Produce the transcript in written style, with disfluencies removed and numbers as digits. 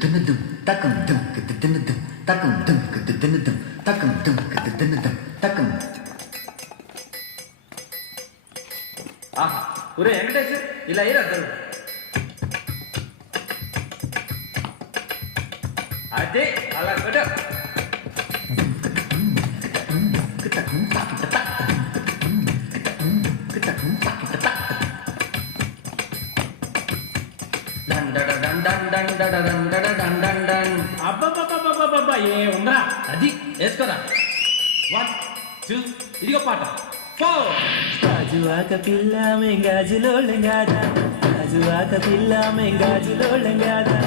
దున్నదుం తకం దుం దున్నదుం తకం దుం దున్నదుం తకం దుం దున్నదుం తకం. ఆహా ఒరే వెంకటేష్ ఇలా అయ్యి అద్దరు అదే అలా కొట్ట అబ్బబ్బబ్బబ్బబ్బబ్బ ఏ ఉందా అది వేసుకోరా 1 2 ఇదిగో పాట 4 గాజువాక పిల్ల మెంగాజులో లెంగాదా గాజువాక పిల్ల మెంగాజులో లెంగాదా